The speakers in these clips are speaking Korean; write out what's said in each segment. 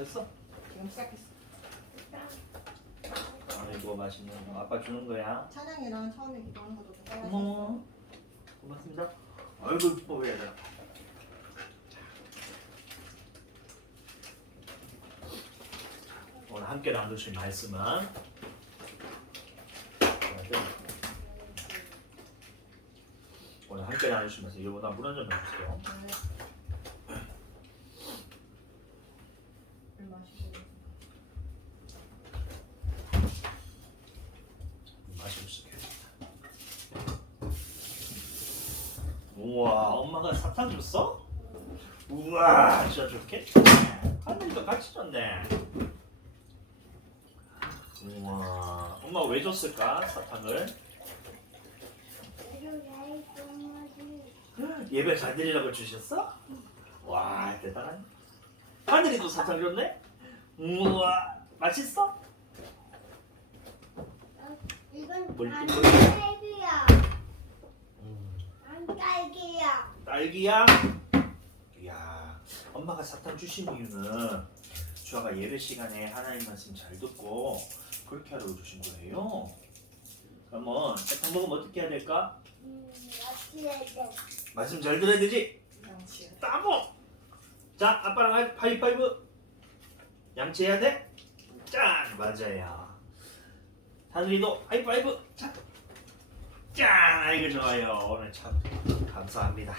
됐어? 지금 시작했어. 아이고 맛있는 거 아빠 주는 거야. 찬양이랑 처음에 기도하는 것도 좀 따라했어. 어머 고맙습니다. 아이고 이뻐 왜 얘들아. 오늘 함께 나누실 말씀은 오늘 함께 나누시면서 이거보다 물 한 잔 넣어주세요. 물 마시고. 마시고 시작해야겠다. 우와 엄마가 사탕 줬어? 우와 진짜 좋게? 하늘이도 같이 줬네. 우와 엄마 왜 줬을까 사탕을? 예배 잘 드리려고 주셨어? 와 대단하네. 하늘이도 사탕 줬네? 우와 맛있어? 이건 뭘 안 뜯어? 딸기야. 안 딸기야. 딸기야? 이야 엄마가 사탕 주신 이유는 주아가 예배 시간에 하나님 말씀 잘 듣고 그렇게 하라고 주신 거예요. 그러면 사탕 먹으면 어떻게 해야 될까? 어찌해야 돼? 말씀 잘 들어야 되지? 양치. 따봉! 자 아빠랑 하이파이브 양치해야 돼? 짠! 맞아요. 하늘이도 하이파이브 자. 짠! 아이고 좋아요. 오늘 참 감사합니다.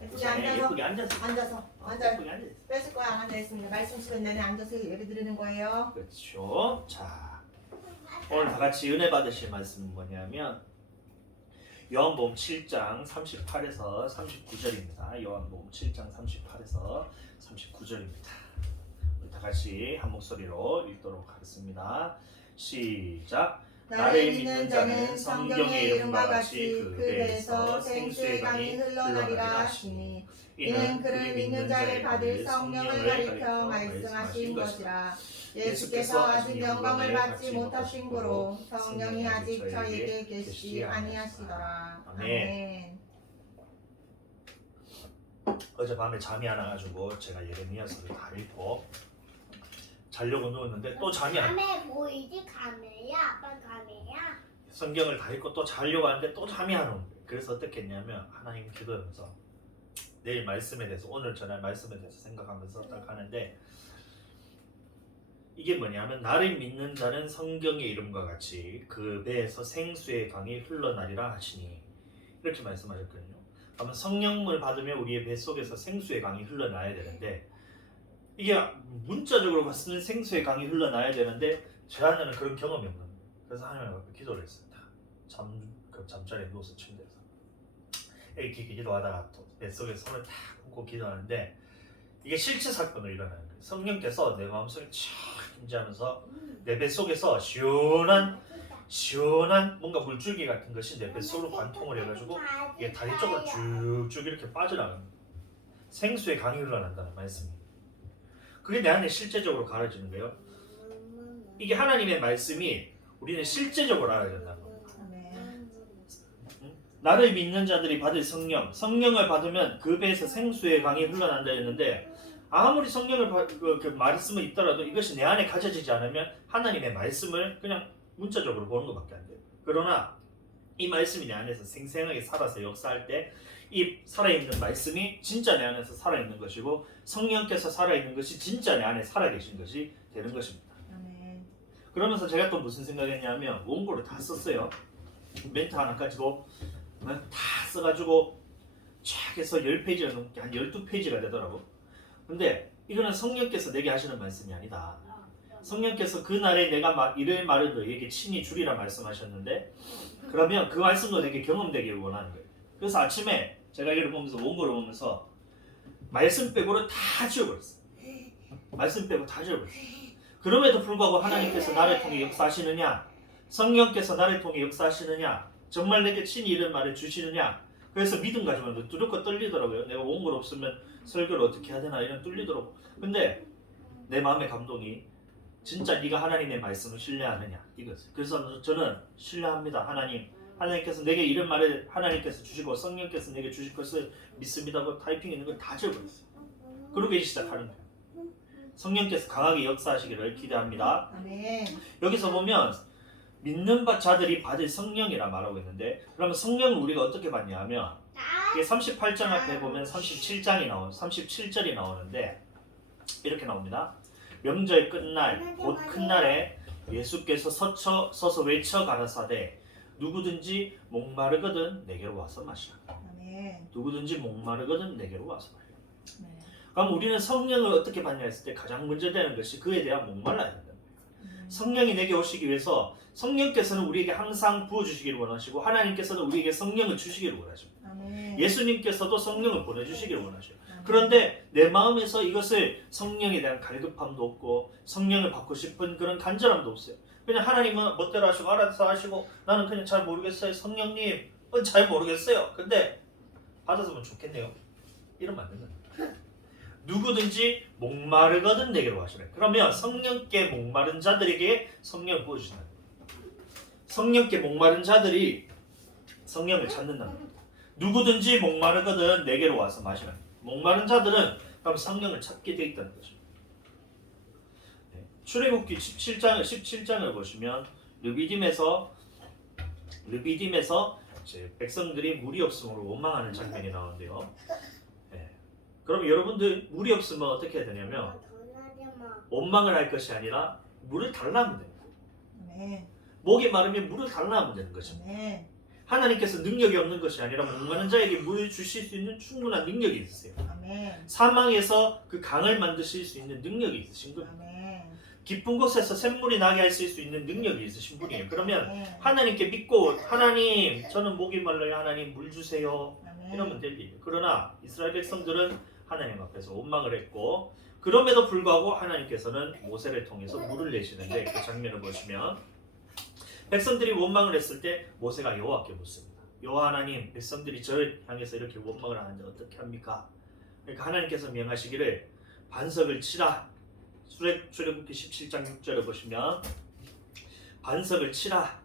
예쁘게 앉아서. 예쁘게 앉아서 앉아. 예쁘게 앉아서 뺏을 거야. 앉아 있습니다. 말씀 시간 내내 앉아서 예배 드리는 거예요. 그렇죠. 자 오늘 다 같이 은혜 받으실 말씀은 뭐냐면 요한복음 7장 38에서 39절입니다. 요한복음 7장 38에서 39절입니다. 우리 다 같이 한 목소리로 읽도록 하겠습니다. 시작. 나를 믿는 자는 성경의 이름과 같이 그 배에서 생수의 강이 흘러나리라 하시니 이는 그를 믿는 자를 받을 성령을 가리켜 말씀하신 것이라. 예수께서 아직 영광을 받지 못하신 고로 성령이 아직 저에게 계시지 아니하시더라. 아멘. 어젯밤에 잠이 안 와가지고 제가 예레미야서를 다 읽고 자려고 누웠는데 또 잠이 안 와. 감에 보이지? 감에야? 아빠 감에야? 성경을 다 읽고 또 자려고 하는데 또 잠이 안 오는 거예요. 그래서 어떻게 했냐면 하나님 기도하면서 내일 말씀에 대해서 오늘 전할 말씀에 대해서 생각하면서 딱 하는데 이게 뭐냐면 나를 믿는 자는 성경의 이름과 같이 그 배에서 생수의 강이 흘러나리라 하시니 이렇게 말씀하셨거든요. 그러면 성령을 받으면 우리의 배 속에서 생수의 강이 흘러나야 되는데 이게 문자적으로 봤을 때 생수의 강이 흘러나야 되는데 제 안에는 그런 경험이 없는 거예요. 그래서 하나님 앞에 기도를 했습니다. 잠자리에 누워서 침대에서 이렇게 기도하다가 또 뱃속에 손을 탁 얹고 기도하는데 이게 실제 사건으로 일어나는 거예요. 성령께서 내 마음속에 촥 임재하면서 내 뱃속에서 시원한 뭔가 물줄기 같은 것이 내 뱃속으로 관통을 해가지고 이게 다리 쪽으로 쭉쭉 이렇게 빠져나가는 거예요. 생수의 강이 흘러난다는 말씀이. 그게 내 안에 실제적으로 가려지는 거예요. 이게 하나님의 말씀이 우리는 실제적으로 알아야 된다는 거예요. 아멘. 나를 믿는 자들이 받을 성령을 받으면 그 배에서 생수의 강이 흘러난다 했는데 아무리 성령을 그 말씀은 있더라도 이것이 내 안에 가져지지 않으면 하나님의 말씀을 그냥 문자적으로 보는 것밖에 안 돼요. 그러나 이 말씀이 내 안에서 생생하게 살아서 역사할 때 이 살아있는 말씀이 진짜 내 안에서 살아있는 것이고 성령께서 살아있는 것이 진짜 내 안에 살아계신 것이 되는 것입니다. 아멘. 그러면서 제가 또 무슨 생각했냐면 원고를 다 썼어요. 멘트 하나까지도 다 써가지고 쫙 해서 10페이지가 넘게 한 12페이지가 되더라고. 근데 이거는 성령께서 내게 하시는 말씀이 아니다. 성령께서 그날에 내가 이를 말을 너에게 친히 주리라 말씀하셨는데 그러면 그 말씀도 내게 경험되길 원하는 거예요. 그래서 아침에 제가 이걸 보면서 원고를 보면서 말씀 빼고를 다 지워버렸어요. 말씀 빼고 다 지워버렸어요. 그럼에도 불구하고 하나님께서 나를 통해 역사하시느냐, 성령께서 나를 통해 역사하시느냐, 정말 내게 친히 이런 말을 주시느냐. 그래서 믿음 가지고 두렵고 떨리더라고요. 내가 원고를 없으면 설교를 어떻게 해야 되나 이런 떨리더라고. 근데 내 마음의 감동이 진짜 네가 하나님의 말씀을 신뢰하느냐 이거지. 그래서 저는 신뢰합니다. 하나님께서 내게 이런 말을 하나님께서 주시고 성령께서 내게 주실 것을 믿습니다고 타이핑 있는 걸 다 적어버렸어요. 그러기 시작하는 거예요. 성령께서 강하게 역사하시기를 기대합니다. 아멘. 여기서 보면 믿는 자들이 받을 성령이라 말하고 있는데, 그러면 성령을 우리가 어떻게 받냐 하면 이게 38장 앞에 보면 37절이 나오는데 이렇게 나옵니다. 명절 끝날 곧 큰 날에 예수께서 서서 외쳐 가라사대 누구든지 목마르거든 내게로 와서 마시라. 아멘. 누구든지 목마르거든 내게로 와서 마시라. 네. 그럼 우리는 성령을 어떻게 받냐 했을 때 가장 먼저 되는 것이 그에 대한 목말라야 된다. 성령이 내게 오시기 위해서 성령께서는 우리에게 항상 부어주시기를 원하시고 하나님께서는 우리에게 성령을 주시기를 원하십니다. 아멘. 예수님께서도 성령을 보내주시기를 원하셔요. 아멘. 그런데 내 마음에서 이것을 성령에 대한 갈급함도 없고 성령을 받고 싶은 그런 간절함도 없어요. 그냥 하나님은 멋대로 하시고 알아서 하시고 나는 그냥 잘 모르겠어요. 성령님 잘 모르겠어요. 근데 받았으면 좋겠네요. 이러면 안 된다. 누구든지 목마르거든 내게로 하시래. 그러면 성령께 목마른 자들에게 성령을 부어주신다. 성령께 목마른 자들이 성령을 찾는다. 누구든지 목마르거든 내게로 와서 마시라. 목마른 자들은 그럼 성령을 찾게 돼 있다는 거죠. 네. 출애굽기 17장을 보시면 르비딤에서 이제 백성들이 물이 없음으로 원망하는 장면이 나오는데요. 네. 그럼 여러분들 물이 없으면 어떻게 해야 되냐면 원망을 할 것이 아니라 물을 달라면 됩니다. 아멘. 목이 마르면 물을 달라면 되는 거죠. 아멘. 하나님께서 능력이 없는 것이 아니라 목마른 자에게 물을 주실 수 있는 충분한 능력이 있으세요. 아멘. 사망에서 그 강을 만드실 수 있는 능력이 있으신 분. 아멘. 깊은 곳에서 샘물이 나게 하실 수 있는 능력이 있으신 분이에요. 그러면 아멘. 하나님께 믿고 하나님 저는 목이 말라요. 하나님 물 주세요. 아멘. 이러면 될 일이에요. 그러나 이스라엘 백성들은 하나님 앞에서 원망을 했고 그럼에도 불구하고 하나님께서는 모세를 통해서 물을 내시는데 그 장면을 보시면 백성들이 원망을 했을 때 모세가 여호와께 묻습니다. 여호와 하나님, 백성들이 저를 향해서 이렇게 원망을 하는데 어떻게 합니까? 그러니까 하나님께서 명하시기를 반석을 치라. 출애굽기 17장 6절을 보시면 반석을 치라.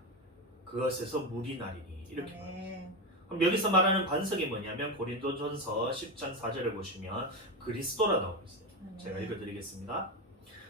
그것에서 물이 나리니 이렇게 말합니다. 그럼 여기서 말하는 반석이 뭐냐면 고린도전서 10장 4절을 보시면 그리스도라 나오고 있어요. 제가 읽어드리겠습니다.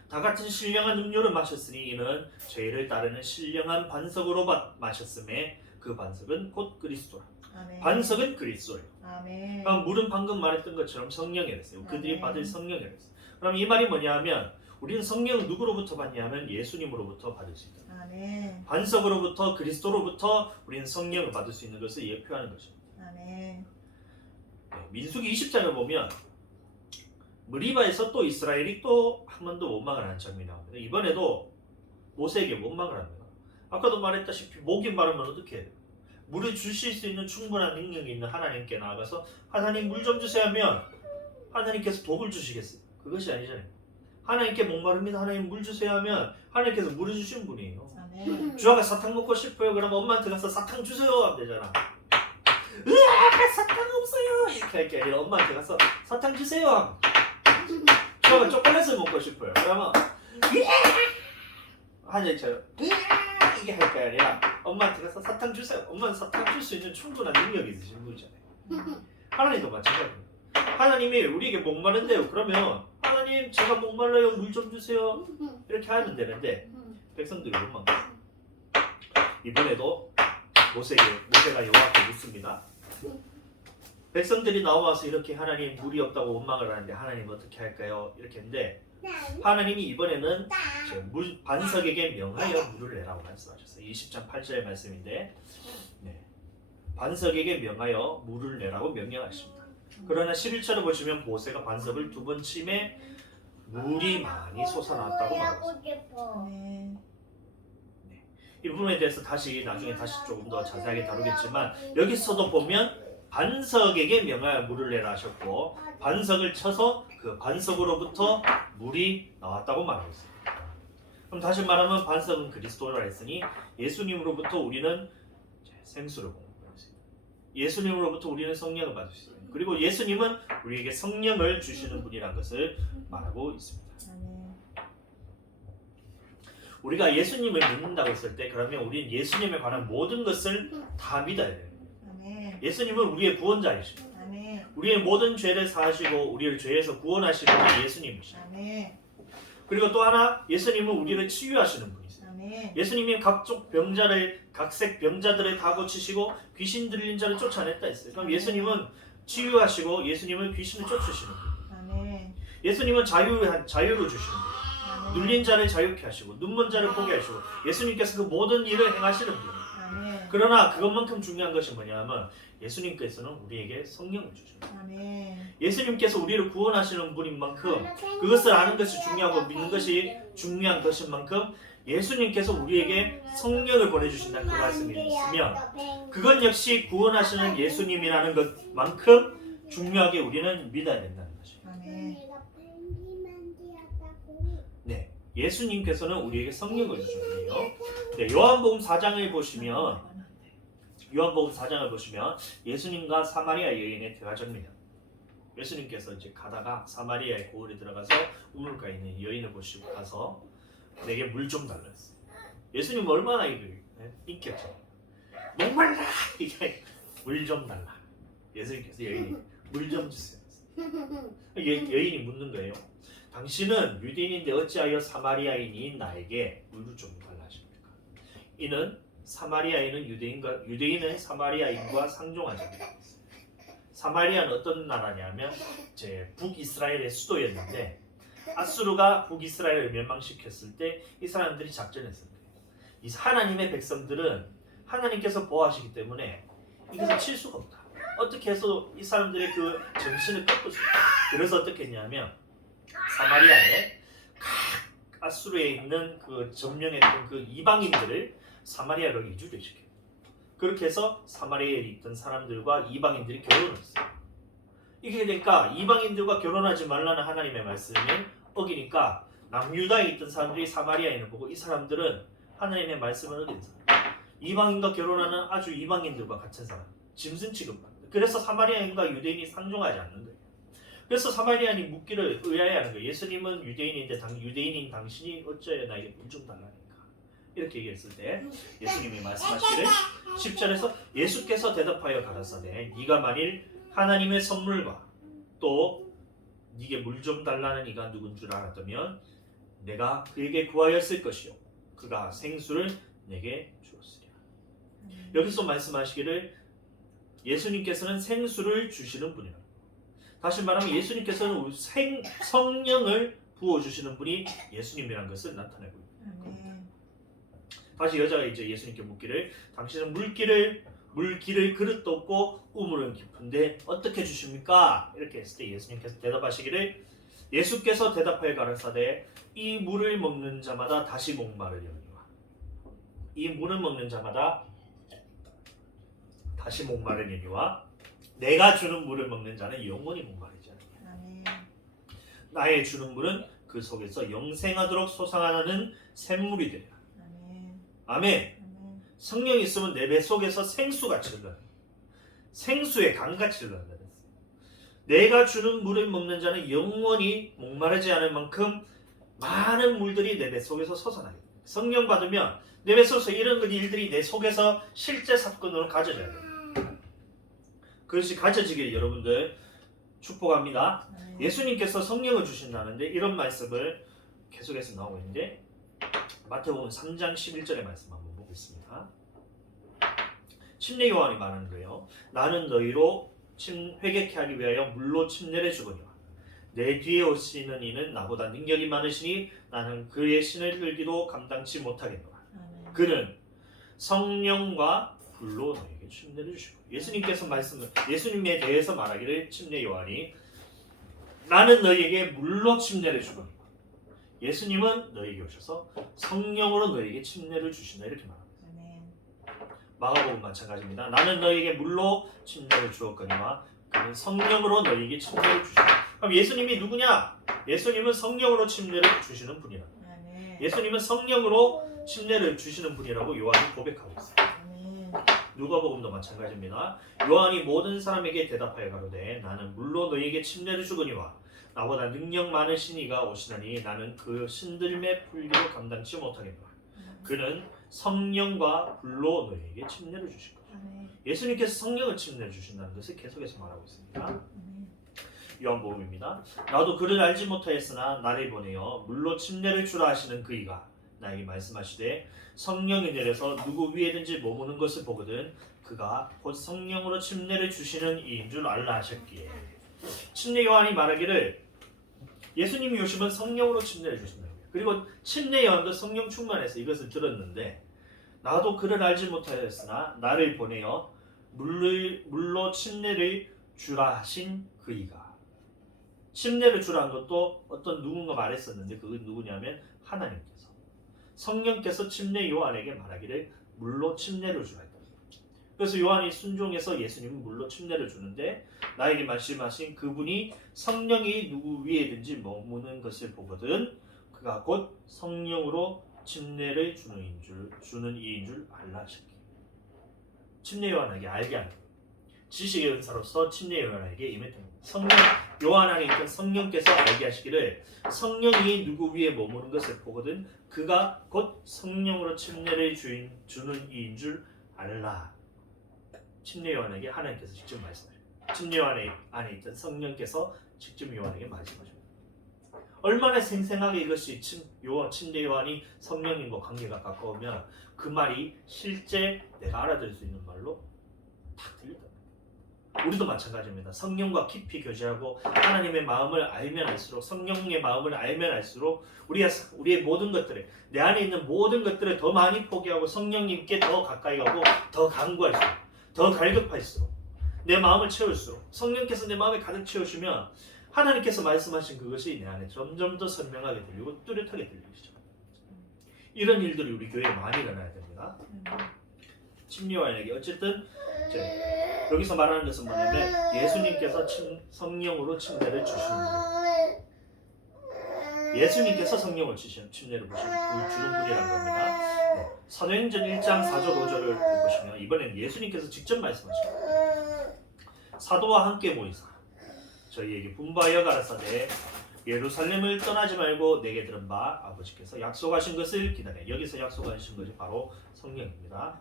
다 같은 신령한 음료를 마셨으니 이는 죄를 따르는 신령한 반석으로 마셨음에 그 반석은 곧 그리스도라. 아멘. 반석은 그리스도예요. 아멘. 그럼 물은 방금 말했던 것처럼 성령이랬어요. 그들이 아멘. 받을 성령이랬어요. 그럼 이 말이 뭐냐면 우리는 성령을 누구로부터 받냐면 예수님으로부터 받을 수 있다. 아멘. 반석으로부터 그리스도로부터 우리는 성령을 받을 수 있는 것을 예표하는 것입니다. 아멘. 민수기 20장을 보면 무리바에서 또 이스라엘이 또 한 번 더 원망을 하는 장면이 나옵니다. 이번에도 모세에게 원망을 합니다. 아까도 말했다시피 목이 마르면 어떻게 해요? 물을 주실 수 있는 충분한 능력이 있는 하나님께 나아가서 하나님 물 좀 주세요 하면 하나님께서 독을 주시겠어요? 그것이 아니잖아요. 하나님께 목마릅니다. 하나님 물 주세요 하면 하나님께서 물을 주신 분이에요. 아멘. 주아가 사탕 먹고 싶어요. 그럼 엄마한테 가서 사탕 주세요 하면 되잖아. 으아 사탕 없어요 이렇게 할 게 아니라 엄마한테 가서 사탕 주세요 하면 주아가 초콜릿을 먹고 싶어요. 그러면 하늘처럼 이게 할 게 아니라 엄마한테 가서 사탕 주세요. 엄마는 사탕 줄 수 있는 충분한 능력이 있으신 분이잖아요. 하나님도 마찬가지입니다. 하나님이 우리에게 목마른데요. 그러면 하나님 제가 목말라요. 물 좀 주세요. 이렇게 하면 되는데 백성들이 원망했어요. 이번에도 모세가 여호와께 묻습니다. 백성들이 나와서 이렇게 하나님 물이 없다고 원망을 하는데 하나님 어떻게 할까요? 이렇게 했는데 하나님이 이번에는 반석에게 명하여 물을 내라고 말씀하셨어요. 20장 8절의 말씀인데 반석에게 명하여 물을 내라고 명령하십니다. 그러나 11절을 보시면 모세가 반석을 2번 침에 물이 많이 솟아났다고 말하고 있습니다. 아멘. 이 부분에 대해서 나중에 다시 조금 더 자세하게 다루겠지만 여기서도 보면 반석에게 명하여 물을 내라 하셨고 반석을 쳐서 그 반석으로부터 물이 나왔다고 말하고 있습니다. 그럼 다시 말하면 반석은 그리스도라 했으니 예수님으로부터 우리는 생수를 공급할 수 있습니다. 예수님으로부터 우리는 성령을 받을 수 있습니다. 그리고 예수님은 우리에게 성령을 주시는 분이라는 것을 말하고 있습니다. 아멘. 우리가 예수님을 믿는다고 했을 때 그러면 우리는 예수님에 관한 모든 것을 다 믿어야 돼요. 아멘. 예수님은 우리의 구원자이십니다. 아멘. 우리의 모든 죄를 사하시고 우리를 죄에서 구원하시는 분이 예수님이십니다. 아멘. 그리고 또 하나 예수님은 우리를 치유하시는 분이세요. 아멘. 예수님이 각종 병자를 각색 병자들을 다 고치시고 귀신 들린 자를 쫓아냈다 했어요. 그럼 예수님은 치유하시고 예수님은 귀신을 쫓으시는 분. 아멘. 예수님은 자유를 주시는 분. 아멘. 눌린 자를 자유케 하시고 눈먼 자를 보게 하시고 예수님께서 그 모든 일을 행하시는 분. 아멘. 그러나 그것만큼 중요한 것이 뭐냐면 예수님께서는 우리에게 성령을 주십니다. 아멘. 예수님께서 우리를 구원하시는 분인 만큼 그것을 아는 것이 중요하고 믿는 것이 중요한 것인 만큼 예수님께서 우리에게 성령을 보내주신다는 그 말씀이 있으면 그것 역시 구원하시는 예수님이라는 것만큼 중요하게 우리는 믿어야 된다는 것이죠. 아멘. 네, 예수님께서는 우리에게 성령을 주셨네요. 네, 요한복음 4장을 보시면 예수님과 사마리아 여인의 대화장면이에요. 예수님께서 이제 가다가 사마리아의 고을에 들어가서 우물가에 있는 여인을 보시고 가서 내게 물 좀 달라 했어요. 예수님 얼마나 인기 없죠. 목말라 이게 물 좀 달라. 예수님께서 여인이 물 좀 주세요. 여인이 묻는 거예요. 당신은 유대인인데 어찌하여 사마리아인인 나에게 물을 좀 달라 하십니까? 이는 사마리아인은 유대인은 사마리아인과 상종하지 않습니다. 사마리아는 어떤 나라냐면 북이스라엘의 수도였는데 아수르가 북이스라엘을 멸망시켰을 때 이 사람들이 작전했을 때 이 하나님의 백성들은 하나님께서 보호하시기 때문에 이것을 칠 수가 없다. 어떻게 해서 이 사람들의 그 정신을 꺾을 수 있다. 그래서 어떻게 했냐면 사마리아에 각 아수르에 있는 그 점령했던 그 이방인들을 사마리아로 이주를 시켜요. 그렇게 해서 사마리아에 있던 사람들과 이방인들이 결혼을 했어요. 이게 되니까 이방인들과 결혼하지 말라는 하나님의 말씀을 어기니까 남유다에 있던 사람들이 사마리아인을 보고 이 사람들은 하나님의 말씀을 어긴 사람, 이방인과 결혼하는 아주 이방인들과 같은 사람, 짐승 취급합니다. 그래서 사마리아인과 유대인이 상종하지 않는 거예요. 그래서 사마리아인이 묻기를 의아해하는 거예요. 예수님은 유대인인데 유대인인 당신이 어째 나에게 물 좀 달라니까 이렇게 얘기했을 때 예수님이 말씀하시기를 10절에서 예수께서 대답하여 가라사대 네가 만일 하나님의 선물과 또 네게 물 좀 달라는 이가 누군 줄 알았다면 내가 그에게 구하였을 것이요 그가 생수를 내게 주었으리라. 여기서 말씀하시기를 예수님께서는 생수를 주시는 분이라. 다시 말하면 예수님께서는 성령을 부어주시는 분이 예수님이라는 것을 나타내고 있습니다. 다시 여자가 이제 예수님께 묻기를 당신은 물길을 그릇도 없고 우물은 깊은데 어떻게 주십니까? 이렇게 했을 때 예수님께서 대답하시기를 예수께서 대답하여 가라사대 이 물을 먹는 자마다 다시 목마르려니와 이 물을 먹는 자마다 다시 목마르려니와 내가 주는 물을 먹는 자는 영원히 목마르지 않느냐. 나의 주는 물은 그 속에서 영생하도록 솟아나는 샘물이 되리라. 아멘. 성령이 있으면 내 배 속에서 생수같이 흘러요. 생수의 강같이 흘러간다. 내가 주는 물을 먹는 자는 영원히 목마르지 않을 만큼 많은 물들이 내 배 속에서 솟아나게 됩니다. 성령 받으면 내 배 속에서 이런 일들이 내 속에서 실제 사건으로 가져져야 돼요. 그것이 가져지길 여러분들 축복합니다. 예수님께서 성령을 주신다는데 이런 말씀을 계속해서 나오고 있는데 마태복음 3장 11절의 말씀 한번 보겠습니다. 침례 요한이 말하는 거예요. 나는 너희로 회개케 하기 위하여 물로 침례를 주거니와 내 뒤에 오시는 이는 나보다 능력이 많으시니 나는 그의 신을 들기도 감당치 못하겠노라. 그는 성령과 불로 너에게 침례를 주시고 예수님께서 예수님에 대해서 말하기를 침례 요한이 나는 너희에게 물로 침례를 주거니와 예수님은 너희에게 오셔서 성령으로 너희에게 침례를 주신다 이렇게 말합니다. 마가복음 마찬가지입니다. 나는 너희에게 물로 침례를 주었거니와 그는 성령으로 너희에게 침례를 주신다. 그럼 예수님이 누구냐? 예수님은 성령으로 침례를 주시는 분이라. 예수님은 성령으로 침례를 주시는 분이라고 요한이 고백하고 있습니다. 누가복음도 마찬가지입니다. 요한이 모든 사람에게 대답하여 가로되 나는 물로 너희에게 침례를 주거니와 나보다 능력 많으신 이가 오시나니 나는 그 신들매 풀기로 감당치 못하겠노라. 그는 성령과 불로 너희에게 침례를 주실 것이다. 예수님께서 성령을 침례를 주신다는 것을 계속해서 말하고 있습니다. 요한복음입니다. 나도 그를 알지 못하였으나 나를 보내어 물로 침례를 주라 하시는 그이가 나에게 말씀하시되 성령이 내려서 누구 위에든지 머무는 것을 보거든 그가 곧 성령으로 침례를 주시는 이인 줄 알라 하셨기에 침례 요한이 말하기를 예수님이 오시면 성령으로 침례를 주신다. 그리고 침례 요한도 성령 충만해서 이것을 들었는데 나도 그를 알지 못하였으나 나를 보내어 물로 침례를 주라 하신 그이가 침례를 주라 한 것도 어떤 누군가 말했었는데 그건 누구냐면 하나님께서 성령께서 침례 요한에게 말하기를 물로 침례를 주라 했다. 그래서 요한이 순종해서 예수님은 물로 침례를 주는데 나에게 말씀하신 그분이 성령이 누구 위에든지 머무는 것을 보거든 그가 곧 성령으로 침례를 주는 이인 줄 알라 하셨기. 침례 요한에게 알게 하는 지식의 은사로서 침례 요한에게 임했던 겁니다. 성령 요한 안에 있던 성령께서 알게 하시기를 성령이 누구 위에 머무는 것을 보거든 그가 곧 성령으로 침례를 주는 이인 줄 알라. 침례 요한에게 하나님께서 직접 말씀하십니다. 침례 요한 안에 있던 성령께서 직접 요한에게 말씀하십니다. 얼마나 생생하게 이것이 침례 요한이 성령님과 관계가 가까우면 그 말이 실제 내가 알아들을 수 있는 말로 탁 들린다. 우리도 마찬가지입니다. 성령과 깊이 교제하고 하나님의 마음을 알면 알수록 성령의 마음을 알면 알수록 우리의 모든 것들을 내 안에 있는 모든 것들을 더 많이 포기하고 성령님께 더 가까이 가고 더 간구할수록 더 갈급할수록 내 마음을 채울수록 성령께서 내 마음에 가득 채우시면 하나님께서 말씀하신 그것이 내 안에 점점 더 선명하게 들리고 뚜렷하게 들리기 시작합니다. 이런 일들이 우리 교회에 많이 일어나야 됩니다. 침례 요한에게 어쨌든 여기서 말하는 것은 뭐냐면 예수님께서 성령으로 침례를 주시는 거예요. 예수님께서 성령을 주시는 침례를 주는 분이라는 겁니다. 사도행전 1장 4절 5절을 보시면 이번엔 예수님께서 직접 말씀하십니다. 사도와 함께 모이사 저희에게 분부하여 가라사대 예루살렘을 떠나지 말고 내게 들은 바 아버지께서 약속하신 것을 기다려. 여기서 약속하신 것이 바로 성령입니다.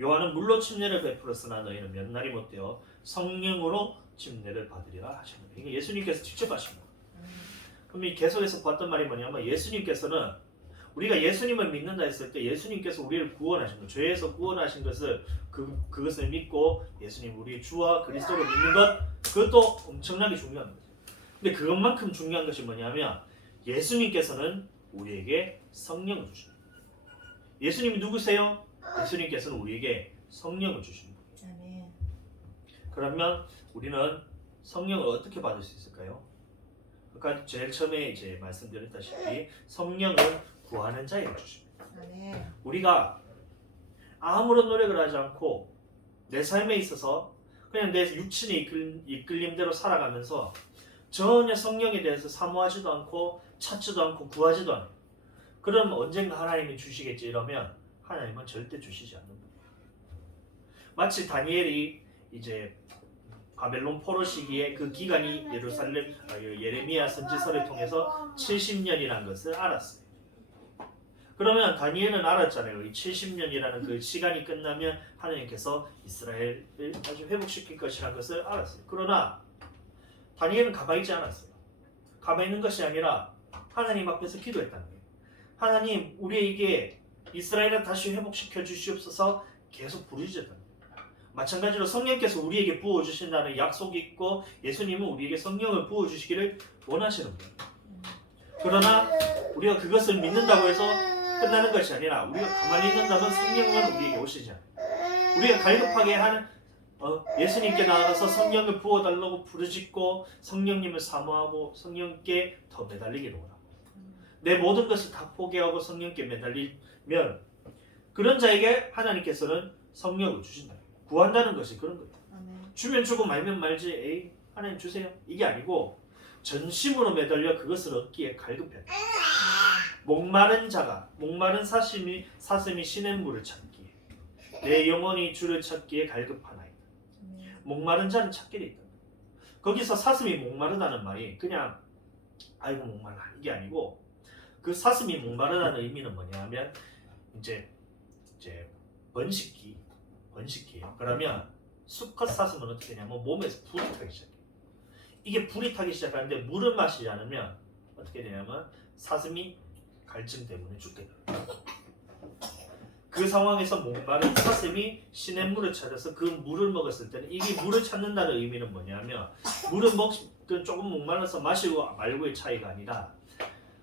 요한은 물로 침례를 베풀었으나 너희는 몇 날이 못되어 성령으로 침례를 받으리라 하십니다. 이게 예수님께서 직접 하신 거예요. 그럼 이 계속해서 봤던 말이 뭐냐면 예수님께서는 우리가 예수님을 믿는다 했을 때 예수님께서 우리를 구원하신 것, 죄에서 구원하신 것을 그것을 믿고 예수님 우리의 주와 그리스도를 믿는 것 그것도 엄청나게 중요한 거죠. 근데 그것만큼 중요한 것이 뭐냐면 예수님께서는 우리에게 성령을 주십니다. 예수님이 누구세요? 예수님께서는 우리에게 성령을 주십니다. 그러면 우리는 성령을 어떻게 받을 수 있을까요? 그러니까 제일 처음에 이제 말씀드렸다시피 성령은 구하는 자에게 주십니다. 우리가 아무런 노력을 하지 않고 내 삶에 있어서 그냥 내 육신의 이끌림대로 살아가면서 전혀 성령에 대해서 사모하지도 않고 찾지도 않고 구하지도 않아요. 그럼 언젠가 하나님이 주시겠지 이러면 하나님은 절대 주시지 않는다. 마치 다니엘이 이제 바벨론 포로 시기에 그 기간이 예레미야 선지서를 통해서 70년이라는 것을 알았어요. 그러면 다니엘은 알았잖아요. 이 70년이라는 그 시간이 끝나면 하나님께서 이스라엘을 다시 회복시킬 것이라는 것을 알았어요. 그러나 다니엘은 가만히 있지 않았어요. 가만히 있는 것이 아니라 하나님 앞에서 기도했다는 거예요. 하나님 우리에게 이스라엘을 다시 회복시켜 주시옵소서 계속 부르짖었다는 거예요. 마찬가지로 성령께서 우리에게 부어주신다는 약속이 있고 예수님은 우리에게 성령을 부어주시기를 원하시는 거예요. 그러나 우리가 그것을 믿는다고 해서 끝나는 것이 아니라 우리가 가만히 있는다면 성령은 우리에게 오시지 않아요. 우리가 갈급하게 하는 예수님께 나아가서 성령을 부어달라고 부르짖고 성령님을 사모하고 성령께 더 매달리기를 원하고 내 모든 것을 다 포기하고 성령께 매달리면 그런 자에게 하나님께서는 성령을 주신다. 구한다는 것이 그런 거예요. 주면 주고 말면 말지 에이 하나님 주세요 이게 아니고 전심으로 매달려 그것을 얻기에 갈급해야 돼요. 목마른 사슴이 시냇물을 찾기에 내 영혼이 주를 찾기에 갈급하나이다. 목마른 자는 찾게 돼 있다. 거기서 사슴이 목마르다는 말이 그냥 아이고 목말라 이게 아니고 그 사슴이 목마르다는 의미는 뭐냐면 이제 번식기예요. 그러면 수컷 사슴은 어떻게 되냐면 몸에서 불이 타기 시작해요. 이게 불이 타기 시작하는데 물을 마시지 않으면 어떻게 되냐면 사슴이 갈증 때문에 죽게 돼요. 그 상황에서 목마른 사슴이 시냇물을 찾아서 그 물을 먹었을 때는 이게 물을 찾는다는 의미는 뭐냐면 물을 조금 목말라서 마시고 말고의 차이가 아니라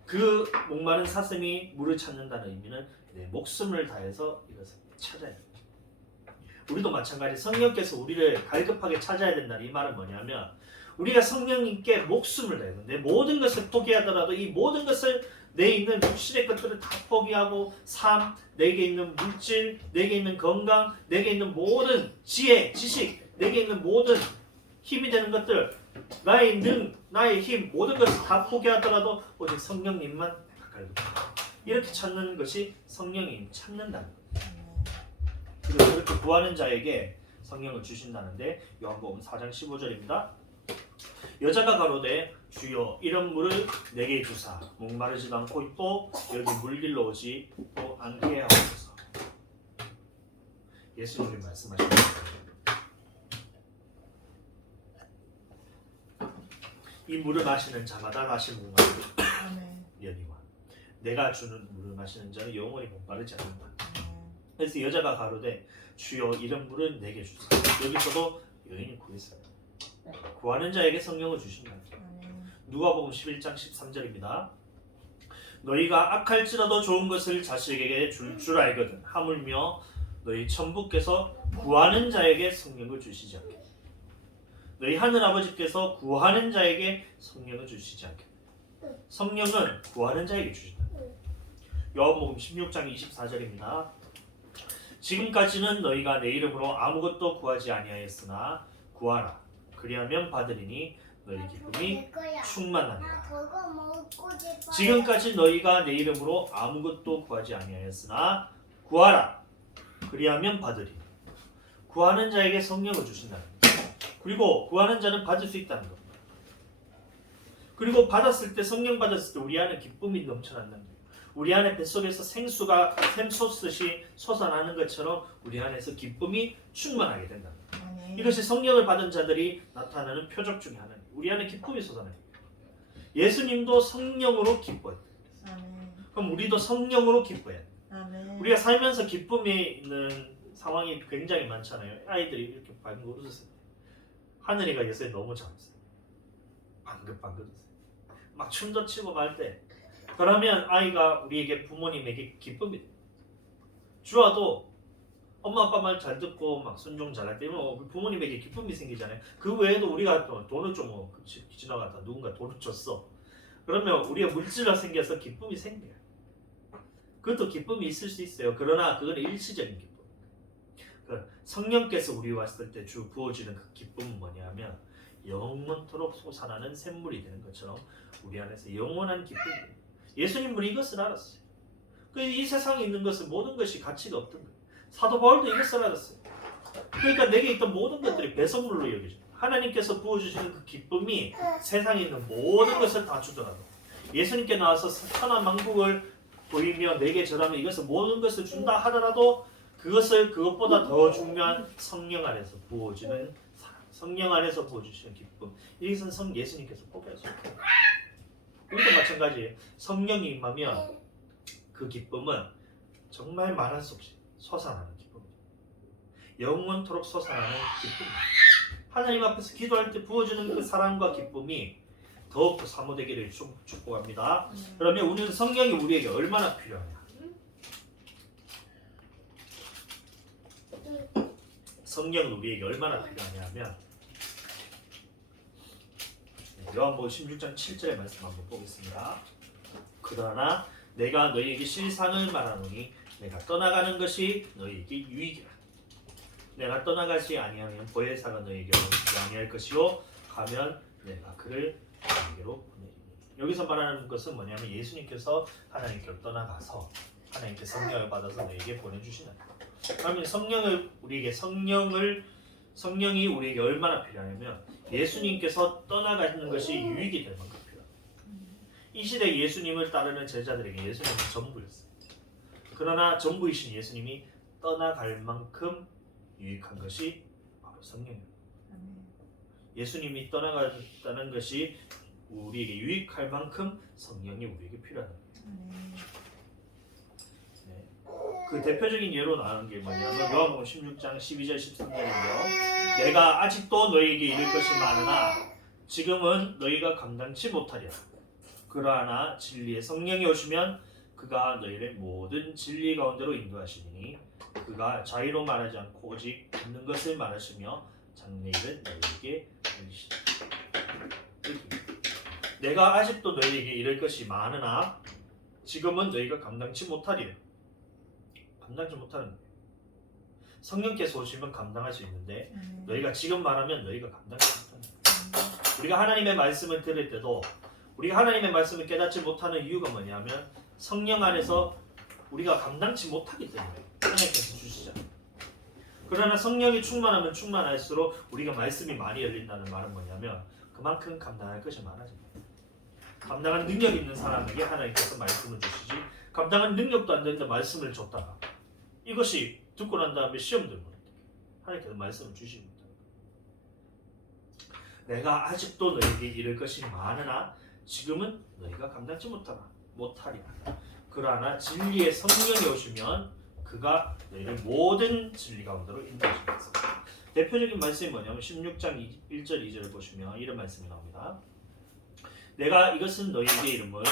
그 목마른 사슴이 물을 찾는다는 의미는 내 목숨을 다해서 이것을 찾아야 돼요. 우리도 마찬가지 성령께서 우리를 갈급하게 찾아야 된다는 이 말은 뭐냐면 우리가 성령님께 목숨을 다해서 내 모든 것을 포기하더라도 이 모든 것을 내 있는 육신의 것들을 다 포기하고 삶, 내게 있는 물질, 내게 있는 건강, 내게 있는 모든 지혜, 지식, 내게 있는 모든 힘이 되는 것들 나의 능, 나의 힘 모든 것을 다 포기하더라도 오직 성령님만 가까이 이렇게 찾는 것이 성령님 찾는다는 거예요. 그래서 그렇게 구하는 자에게 성령을 주신다는데 요한복음 4장 15절입니다. 여자가 가로되 주여 이런 물을 내게 주사 목마르지도 않고 또 여기 물길로 오지 또 않게 하옵소서. 예수님이 말씀하십니다. 이 물을 마시는 자마다 다시 목마르리라. 여기와 내가 주는 물을 마시는 자는 영원히 목마르지 않는다. 그래서 여자가 가로되 주여 이런 물을 내게 주사. 여기서도 여인이 구했어요. 구하는 자에게 성령을 주신다. 누가복음 11장 13절입니다. 너희가 악할지라도 좋은 것을 자식에게 줄 알거든 하물며 너희 천부께서 구하는 자에게 성령을 주시지 않게 너희 하늘아버지께서 구하는 자에게 성령을 주시지 않게 성령은 구하는 자에게 주신다. 요한복음 16장 24절입니다. 지금까지는 너희가 내 이름으로 아무것도 구하지 아니하였으나 구하라 그리하면 받으리니 너희 기쁨이 충만하리라. 지금까지 너희가 내 이름으로 아무것도 구하지 아니하였으나 구하라 그리하면 받으리니 구하는 자에게 성령을 주신다는 거예요. 그리고 구하는 자는 받을 수 있다는 겁니다. 그리고 받았을 때 성령 받았을 때 우리 안에 기쁨이 넘쳐난다는 거예요. 우리 안에 뱃속에서 생수가 샘솟듯이 솟아나는 것처럼 우리 안에서 기쁨이 충만하게 된다. 이것이 성령을 받은 자들이 나타나는 표적 중에 하나예요. 우리 안에 기쁨이 솟아나요. 예수님도 성령으로 기뻐했다. 그럼 우리도 성령으로 기뻐해야 돼. 우리가 살면서 기쁨이 있는 상황이 굉장히 많잖아요. 아이들이 이렇게 방금 웃으세요. 하늘이가 요새 너무 잘했어요. 방긋방긋 웃어요. 막 춤도 추고 말 때 그러면 아이가 우리에게 부모님에게 기쁨이 돼요. 주아도 엄마 아빠 말 잘 듣고 막 순종 잘할 때면 부모님에게 기쁨이 생기잖아요. 그 외에도 우리가 돈을 좀 지나가다 누군가 돈을 줬어. 그러면 우리가 물질로 생겨서 기쁨이 생겨요. 그것도 기쁨이 있을 수 있어요. 그러나 그건 일시적인 기쁨. 성령께서 우리 왔을 때 부어지는 그 기쁨은 뭐냐면 영원토록 솟아나는 샘물이 되는 것처럼 우리 안에서 영원한 기쁨이에요. 예수님은 이것을 알았어요. 이 세상에 있는 것은 모든 것이 가치가 없던 거예요. 사도 바울도 이것을 알았어요. 그러니까 내게 있던 모든 것들이 배선물로 여겨져요. 하나님께서 부어주시는 그 기쁨이 세상에 있는 모든 것을 다 주더라도 예수님께 나와서 천하 만국을 보이며 내게 절하면 이것을 모든 것을 준다 하더라도 그것보다 더 중요한 성령 안에서 부어지는 사랑, 성령 안에서 부어주시는 기쁨. 이것은 예수님께서 포기할 수 없어요. 우리도 마찬가지예요. 성령이 임하면 그 기쁨은 정말 말할 수 없이 솟아나는 기쁨입니다. 영원토록 솟아나는 기쁨입니다. 하나님 앞에서 기도할 때 부어주는 그 사랑과 기쁨이 더욱더 사모되기를 축복합니다. 그러면 우리는 성령이 우리에게 얼마나 필요하냐? 성령은 우리에게 얼마나 필요하냐 하면 요한복음 16장 7절의 말씀 한번 보겠습니다. 그러나 내가 너희에게 실상을 말하노니 내가 떠나가는 것이 너희에게 유익이라. 내가 떠나가지 아니하면 보혜사가 너희에게 오지 아니할 것이요 가면 내가 그를 너희에게로 보내리니. 여기서 말하는 것은 뭐냐면 예수님께서 하나님께로 떠나가서 하나님께 성령을 받아서 너희에게 보내주시는 거예요. 그러면 성령이 우리에게 얼마나 필요하냐면 예수님께서 떠나가는 것이 유익이 될 만큼 필요합니다. 이 시대 예수님을 따르는 제자들에게 예수님은 전부였어요. 그러나 전부이신 예수님이 떠나갈 만큼 유익한 것이 바로 성령입니다. 예수님이 떠나갔다는 것이 우리에게 유익할 만큼 성령이 우리에게 필요하다. 그 대표적인 예로 나오는 게 뭐냐면 요한복음 16장 12절 13절인데요. 내가 아직도 너희에게 이를 것이 많으나 지금은 너희가 감당치 못하리라. 그러나 진리의 성령이 오시면 그가 너희를 모든 진리 가운데로 인도하시니 그가 자의로 말하지 않고 오직 있는 것을 말하시며 장래일은 너희에게 알리시리라. 내가 아직도 너희에게 이를 것이 많으나 지금은 너희가 감당치 못하리라. 감당치 못하는 거예요. 성령께서 오시면 감당할 수 있는데 너희가 지금 말하면 너희가 감당치 못하는 거예요. 우리가 하나님의 말씀을 들을 때도 우리가 하나님의 말씀을 깨닫지 못하는 이유가 뭐냐면 성령 안에서 우리가 감당치 못하기 때문에 하나님께서 주시잖아요. 그러나 성령이 충만하면 충만할수록 우리가 말씀이 많이 열린다는 말은 뭐냐면 그만큼 감당할 것이 많아집니다. 감당할 능력 있는 사람에게 하나님께서 말씀을 주시지 감당할 능력도 안 되는데 말씀을 줬다가 이것이 듣고 난 다음에 시험 들면 하나님께서 말씀을 주십니다. 내가 아직도 너희에게 이를 것이 많으나 지금은 너희가 감당치 못하리라. 그러나 진리의 성령이 오시면 그가 너희를 모든 진리 가운데로 인도하시겠습니다. 대표적인 말씀이 뭐냐면 16장 1절 2절을 보시면 이런 말씀이 나옵니다. 내가 이것은 너희에게 이름을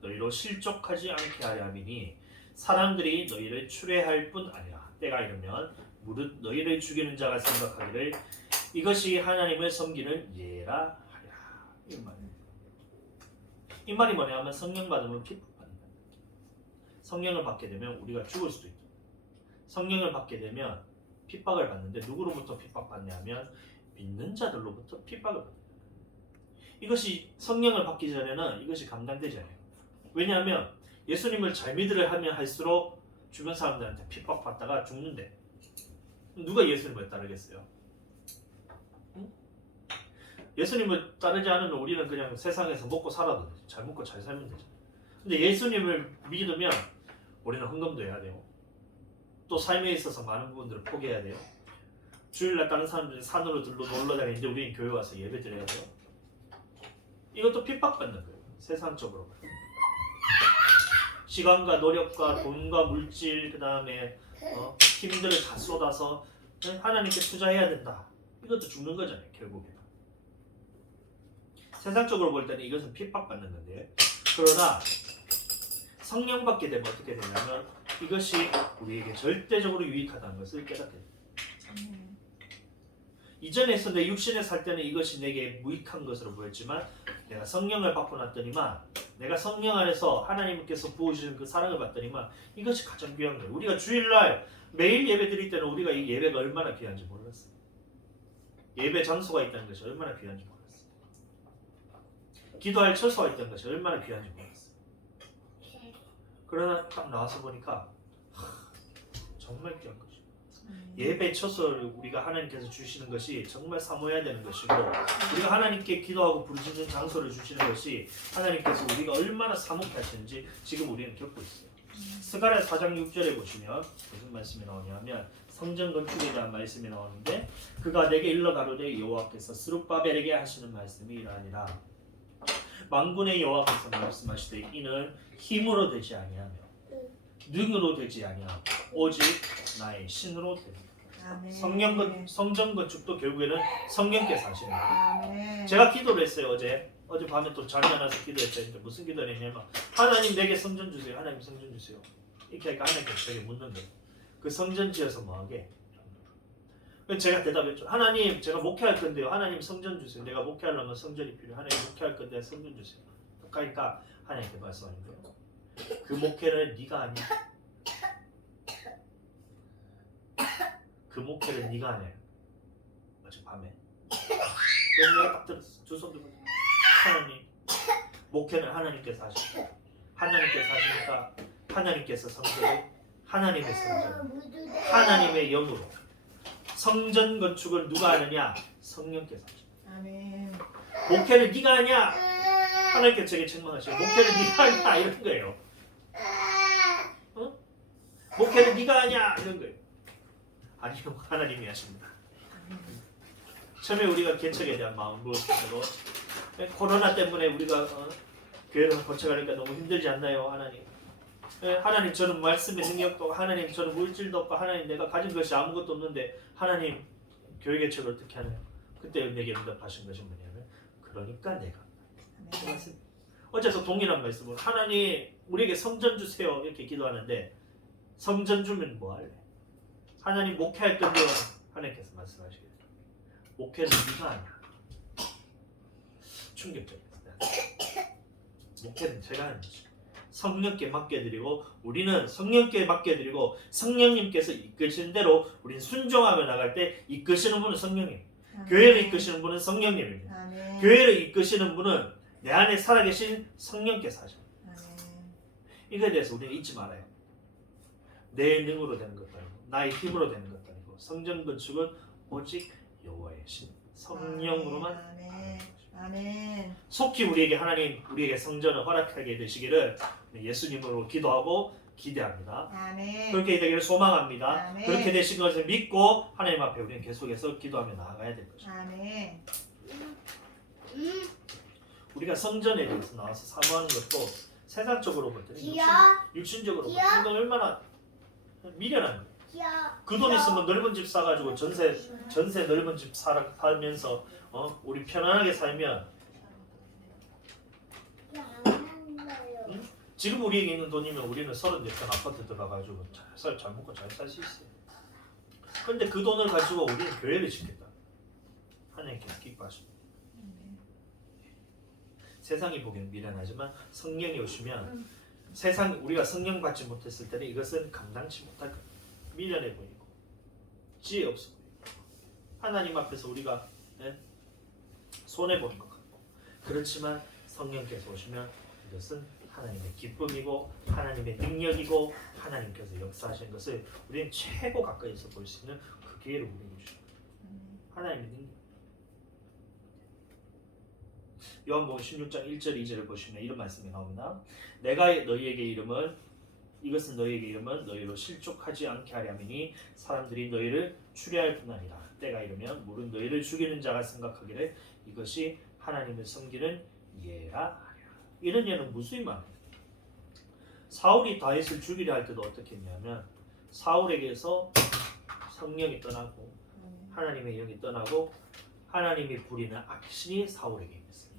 너희로 실족하지 않게 하려 함이니 사람들이 너희를 추례할 뿐 아니라 때가 이르면 무릇 너희를 죽이는 자가 생각하기를 이것이 하나님을 섬기는 예라 하랴. 이 말이 뭐냐면 성령 받으면 핍박받는다. 성령을 받게 되면 우리가 죽을 수도 있다. 성령을 받게 되면 핍박을 받는데 누구로부터 핍박받냐면 믿는 자들로부터 핍박을 받는다. 이것이 성령을 받기 전에는 이것이 감당되지 않아요. 왜냐하면 예수님을 잘 믿으려 하면 할수록 주변 사람들한테 핍박받다가 죽는데 누가 예수님을 따르겠어요? 응? 예수님을 따르지 않으면 우리는 그냥 세상에서 먹고 살아도 되죠. 잘 먹고 잘 살면 되죠. 근데 예수님을 믿으면 우리는 헌금도 해야 돼요. 또 삶에 있어서 많은 부분들을 포기해야 돼요. 주일날 다른 사람들이 산으로 놀러 다니는데 우리는 교회 와서 예배 드려야 돼요. 이것도 핍박받는 거예요. 세상적으로. 시간과 노력과 돈과 물질 그 다음에 힘들을 다 쏟아서 하나님께 투자해야 된다. 이것도 죽는 거잖아요. 결국에. 세상적으로 볼 때는 이것은 핍박받는 건데 그러나 성령 받게 되면 어떻게 되냐면 이것이 우리에게 절대적으로 유익하다는 것을 깨닫게 됩니다. 이전에서 내 육신에 살 때는 이것이 내게 무익한 것으로 보였지만 내가 성령을 받고 났더니만 내가 성령 안에서 하나님께서 부어주신 그 사랑을 받더니만 이것이 가장 귀한 거예요. 우리가 주일날 매일 예배 드릴 때는 우리가 이 예배가 얼마나 귀한지 몰랐어요. 예배 장소가 있다는 것이 얼마나 귀한지 몰랐어요. 기도할 처소가 있다는 것이 얼마나 귀한지 몰랐어요. 그러나 딱 나와서 보니까 정말 귀한 거죠. 예배 처소를 우리가 하나님께서 주시는 것이 정말 사모해야 되는 것이고 우리가 하나님께 기도하고 부르짖는 장소를 주시는 것이 하나님께서 우리가 얼마나 사모케 하시는지 지금 우리는 겪고 있어요. 스가랴 4장 6절에 보시면 무슨 말씀이 나오냐면 성전 건축에 대한 말씀이 나오는데 그가 내게 일러 가로되 여호와께서 스룹바벨에게 하시는 말씀이 이러하니라. 만군의 여호와께서 말씀하시되 이는 힘으로 되지 아니하며 능으로 되지 아니하고 오직 나의 신으로 됩니다. 성전 건축도 결국에는 성령께서 하시는 거예요. 제가 기도를 했어요. 어제 밤에 또 잠이 안 와서 기도했는데 무슨 기도를 했냐면 하나님 내게 성전 주세요. 하나님 성전 주세요. 이렇게 하니까 하나님께서 저에게 묻는 거예요. 그 성전 지어서 뭐하게? 제가 대답했죠. 하나님 제가 목회할 건데요. 하나님 성전 주세요. 내가 목회하려면 성전이 필요해요. 하나님 목회할 건데 성전 주세요. 그러니까 하나님께 말씀하는 거예요. 그 목회를 네가 하냐? 그 목회를 네가 하냐? 어제 밤에. 그래서 내가 딱 들었어. 두 손 들고 하나님 목회는 하나님께서 하시고 하나님께서 하시니까 하나님께서 성전을 하나님의 성전 하나님의 영으로 성전 건축을 누가 하느냐? 성령께서 하시고 아멘. 목회를 네가 하냐? 하나님께서 저에게 책망하시고 목회를 네가 하냐? 이런 거예요. 목회를 네가 하냐? 이런 거예요. 아니요, 하나님이 하십니다. 처음에 우리가 개척에 대한 마음 무엇이고 코로나 때문에 우리가 교회를 거쳐가니까 너무 힘들지 않나요, 하나님? 하나님 저는 말씀의 능력도 없고 하나님 저는 물질도 없고 하나님 내가 가진 것이 아무것도 없는데 하나님 교회 개척을 어떻게 하나요? 그때 내게 응답하신 것이 뭐냐면 그러니까 내가 어제도 동일한 말씀으로 하나님 우리에게 성전 주세요 이렇게 기도하는데 성전 주면 뭐 할래? 하나님 목회할 건데 하나님께서 말씀하시겠죠. 목회는 네가 아니야. 충격적이었어요. 목회는 제가 하는 거죠. 성령께 맡겨드리고 우리는 성령께 맡겨드리고 성령님께서 이끄신 대로 우리는 순종하며 나갈 때 이끄시는 분은 성령님, 교회를 이끄시는 분은 성령님입니다. 아멘. 교회를 이끄시는 분은 내 안에 살아계신 성령께서 하십니다. 아멘. 이거에 대해서 우리는 잊지 말아요. 내 능으로 되는 것도 아니고 나의 힘으로 되는 것도 아니고 성전 건축은 오직 여호와의 신 성령으로만 아멘. 아멘. 속히 우리에게 하나님 우리에게 성전을 허락하게 되시기를 예수님으로 기도하고 기대합니다. 아멘. 그렇게 되기를 소망합니다. 아멘. 그렇게 되신 것을 믿고 하나님 앞에 우리는 계속해서 기도하며 나아가야 될 것입니다. 아멘. 우리가 성전에 대해서 나와서 사모하는 것도 세상적으로 볼 때는 기여 육신적으로 볼 기여. 때는 얼마나 미련한 거예요. 기여 그 돈 있으면 넓은 집 사가지고 전세 넓은 집 살면서 우리 편안하게 살면 안한다요. 지금 우리에게 있는 돈이면 우리는 34평 아파트 들어가가지고 잘 먹고 잘 살 수 있어요. 그런데 그 돈을 가지고 우리는 교회를 짓겠다. 하나님께서 기뻐하십니다. 세상이 보기엔 미련하지만 성령이 오시면 세상 우리가 성령 받지 못했을 때는 이것은 감당치 못할 것. 미련해 보이고 지혜 없어 보이고 하나님 앞에서 우리가 손해 보는 것 같고 그렇지만 성령께서 오시면 이것은 하나님의 기쁨이고 하나님의 능력이고 하나님께서 역사하시는 것을 우리는 최고 가까이서 볼 수 있는 그 기회를 우리에게 주십니다. 하나님의 능력. 요한복음 16장 1절 2절을 보시면 이런 말씀이 나옵니다. 내가 너희에게 이것은 너희에게 이름은 너희로 실족하지 않게 하려니니 사람들이 너희를 추리할 뿐 아니라 때가 이르면 물은 너희를 죽이는 자가 생각하기를 이것이 하나님을 섬기는 예라 하리라. 이런 예는 무슨 말이에요? 사울이 다윗을 죽이려 할 때도 어떻게 했냐면 사울에게서 성령이 떠나고 하나님의 영이 떠나고 하나님이 부리는 악신이 사울에게 임했어요.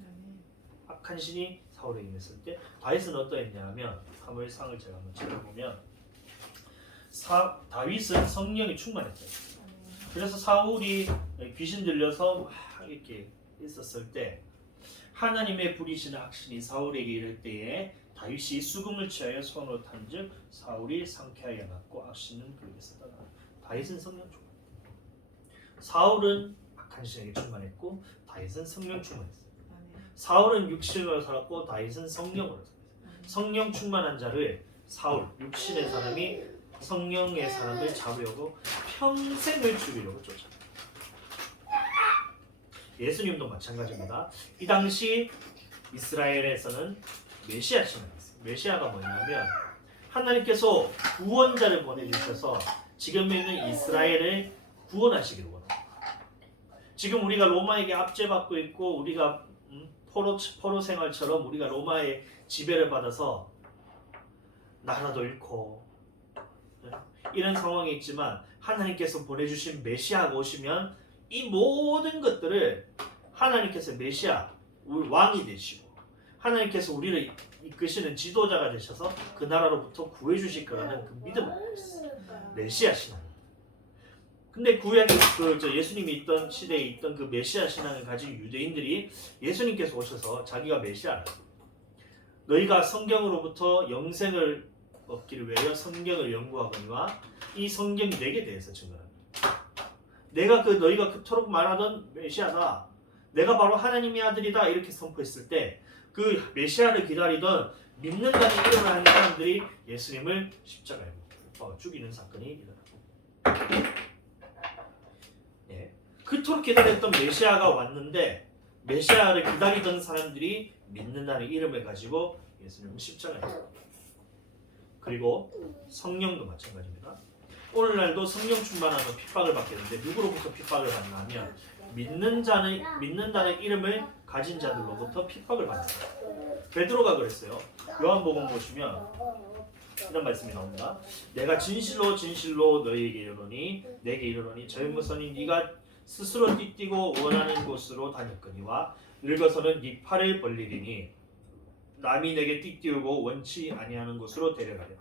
악한 신이 사울에게 임했을 때 다윗은 어떠했냐면 사무엘상을 제가 한번 찾아보면 다윗은 성령이 충만했어요. 그래서 사울이 귀신 들려서 막 이렇게 있었을 때 하나님의 부리시는 악신이 사울에게 이를 때에 다윗이 수금을 취하여 손으로 탄즉 사울이 상쾌하게 났고 악신은 그에게서 떠나. 다윗은 성령 충만. 사울은 악한 신에게 충만했고 다윗은 성령 충만했어요. 사울은 육신으로 살았고 다윗은 성령으로 살았어요. 성령 충만한 자를 사울 육신의 사람이 성령의 사람을 잡으려고 평생을 죽이려고 쫓아요. 예수님도 마찬가지입니다. 이 당시 이스라엘에서는 메시아 신앙이 있어요. 메시아가 뭐냐면 하나님께서 구원자를 보내주셔서 지금 있는 이스라엘을 구원하시기를 원합니다. 지금 우리가 로마에게 압제받고 있고 우리가 포로 생활처럼 우리가 로마의 지배를 받아서 나라도 잃고 이런 상황이 있지만 하나님께서 보내주신 메시아가 오시면 이 모든 것들을 하나님께서 메시아 왕이 되시고 하나님께서 우리를 이끄시는 지도자가 되셔서 그 나라로부터 구해주실 거라는 그 믿음을 갖고 있어요. 메시아 신앙. 근데 구약의 예수님이 있던 시대에 있던 그 메시아 신앙을 가진 유대인들이 예수님께서 오셔서 자기가 메시아라. 너희가 성경으로부터 영생을 얻기를 위하여 성경을 연구하거니와 이 성경이 내게 대해서 증언합니다. 내가 너희가 그토록 말하던 메시아다. 내가 바로 하나님의 아들이다. 이렇게 선포했을 때 그 메시아를 기다리던 믿는다는 이름을 하는 사람들이 예수님을 십자가에 죽이는 사건이 일어납니다. 그토록 기다렸던 메시아가 왔는데 메시아를 기다리던 사람들이 믿는다는 이름을 가지고 예수님을 십자가에 그리고 성령도 마찬가지입니다. 오늘날도 성령 충만하면 핍박을 받게 되는데 누구로부터 핍박을 받냐면 믿는다는 이름을 가진 자들로부터 핍박을 받는다. 베드로가 그랬어요. 요한복음 보시면 이런 말씀이 나옵니다. 내가 진실로 진실로 너희에게 이르노니 내게 이르노니 젊으서니 네가 스스로 띠띠고 원하는 곳으로 다녔거니와 늙어서는 네 팔을 벌리리니 남이 내게 띠띠우고 원치 아니하는 곳으로 데려가리라.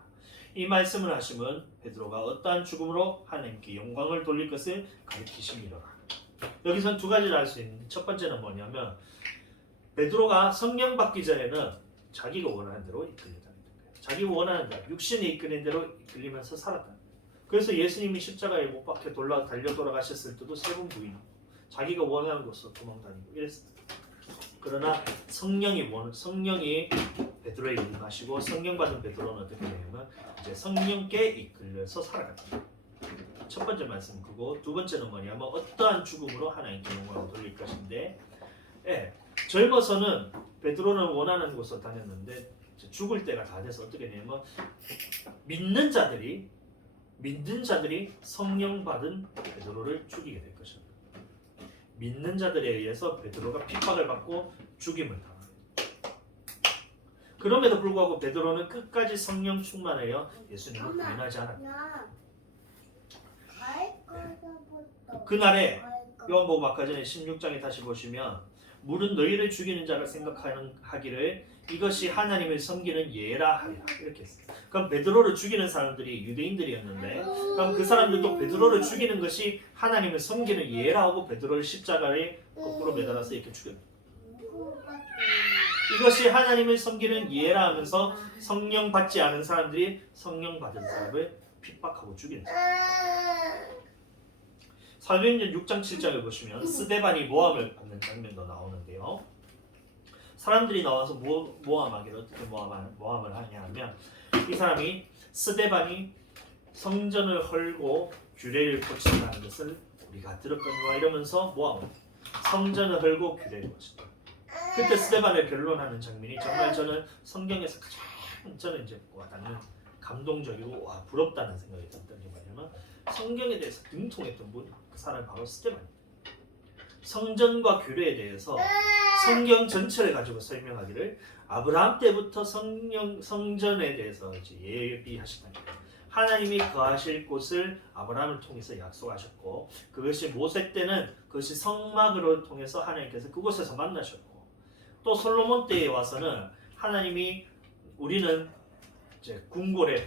이 말씀을 하시면 베드로가 어떠한 죽음으로 하나님께 영광을 돌릴 것을 가르치심이로라. 여기선 두 가지를 알 수 있는 첫 번째는 뭐냐면 베드로가 성령 받기 전에는 자기가 원하는 대로 이끌렸다는 거예요. 자기가 원하는 대로 육신이 이끄는 대로 이끌리면서 살았다. 그래서 예수님이 십자가에 못 박혀 달려 돌아가셨을 때도 세 번 부인하고 자기가 원하는 곳으로 도망다니고 이랬습니다. 그러나 성령이 베드로에게 임하시고 성령 받은 베드로는 어떻게 되냐면 이제 성령께 이끌려서 살아간다. 첫 번째 말씀은 그거. 두 번째는 뭐냐면 어떠한 죽음으로 하나님께 영광을 돌릴 것인데, 젊어서는 베드로는 원하는 곳으로 다녔는데 죽을 때가 다 돼서 어떻게 되냐면 믿는 자들이 성령 받은 베드로를 죽이게 될 것입니다. 믿는 자들에 의해서 베드로가 핍박을 받고 죽임을 당합니다. 그럼에도 불구하고 베드로는 끝까지 성령 충만하여 예수님을 부인하지 않았다. 그날에 요한복음 아까 전에 16장에 다시 보시면 물은 너희를 죽이는 자를 생각하기를 이것이 하나님을 섬기는 예라 하리라 이렇게 했어요. 그럼 베드로를 죽이는 사람들이 유대인들이었는데 그럼 그 사람들도 베드로를 죽이는 것이 하나님을 섬기는 예라 하고 베드로를 십자가에 거꾸로 매달아서 이렇게 죽였다. 이것이 하나님을 섬기는 예라 하면서 성령 받지 않은 사람들이 성령 받은 사람을 핍박하고 죽이는 거예요. 사도행전 6장 7장을 보시면 스데반이 모함을 받는 장면도 나오는데요. 사람들이 나와서 모함하기를 어떻게 모함을 하냐 하면 이 사람이 스데반이 성전을 헐고 규례를 고친다는 것을 우리가 들었거니와 이러면서 모함을 성전을 헐고 규례를 고친다. 그때 스데반을 변론하는 장면이 정말 저는 성경에서 가장 저는 이제 와닿는 감동적이고 와 부럽다는 생각이 들었던 게 뭐냐면 성경에 대해서 능통했던 분이 그 사람이 바로 스데반입니다. 성전과 규례에 대해서 성경 전체를 가지고 설명하기를 아브라함 때부터 성전에 대해서 이제 예비하시다. 하나님이 거하실 곳을 아브라함을 통해서 약속하셨고 그것이 모세 때는 그것이 성막으로 통해서 하나님께서 그곳에서 만나셨고 또 솔로몬 때에 와서는 하나님이 우리는 이제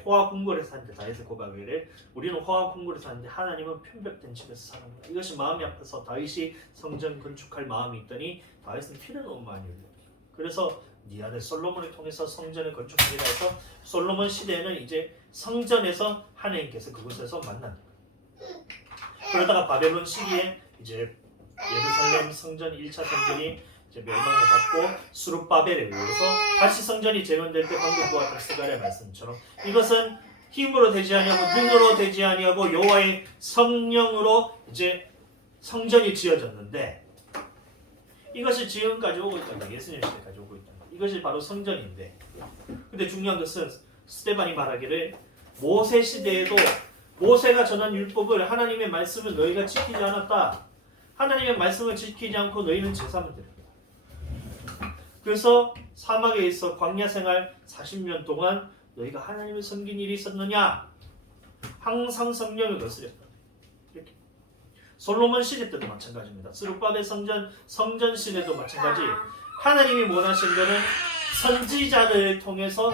호화 궁궐에 사는데 다윗의 고백을 우리는 호화 궁궐에 사는데 하나님은 편벽된 집에서 사는다. 이것이 마음이 아파서 다윗이 성전 건축할 마음이 있더니 다윗은 피를 너무 많이 흘려. 그래서 네 아들 솔로몬을 통해서 성전을 건축하리라 해서 솔로몬 시대에는 이제 성전에서 하나님께서 그곳에서 만난다. 그러다가 바벨론 시기에 이제 예루살렘 성전 1차 성전이 이제 멸망을 받고 수룹바벨에 의해서 다시 성전이 재건될 때 방금 보았던 스가랴 말씀처럼 이것은 힘으로 되지 아니하고 눈으로 되지 아니하고 여호와의 성령으로 이제 성전이 지어졌는데 이것이 지금까지 오고 있다는 거예요. 예수님 시대까지 오고 있다는 거예요. 이것이 바로 성전인데 근데 중요한 것은 스데반이 말하기를 모세 시대에도 모세가 전한 율법을 하나님의 말씀을 너희가 지키지 않았다. 하나님의 말씀을 지키지 않고 너희는 제사만 드렸다. 그래서 사막에 있어 광야 생활 40년 동안 너희가 하나님을 섬긴 일이 있었느냐? 항상 성령을 거스렸다. 이렇게. 솔로몬 시대 때도 마찬가지입니다. 스룹바벨 성전 시대도 마찬가지. 하나님이 원하신 것은 선지자를 통해서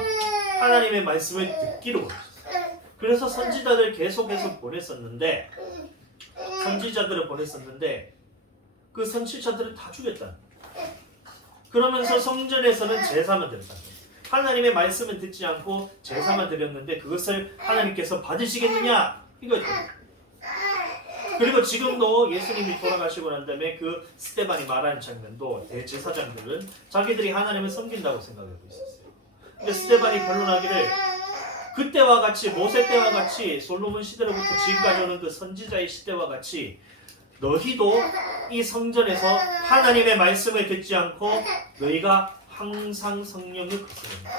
하나님의 말씀을 듣기로 원하셨어요. 그래서 선지자들 계속해서 보냈었는데 그 선지자들을 다 죽였다는 거예요. 그러면서 성전에서는 제사만 드렸다. 하나님의 말씀을 듣지 않고 제사만 드렸는데 그것을 하나님께서 받으시겠느냐? 이거죠. 그리고 지금도 예수님이 돌아가시고 난 다음에 그 스데반이 말하는 장면도 대제사장들은 자기들이 하나님을 섬긴다고 생각하고 있었어요. 근데 스데반이 변론하기를 그때와 같이 모세 때와 같이 솔로몬 시대로부터 지금까지 오는 그 선지자의 시대와 같이 너희도 이 성전에서 하나님의 말씀을 듣지 않고 너희가 항상 성령을 거스른다.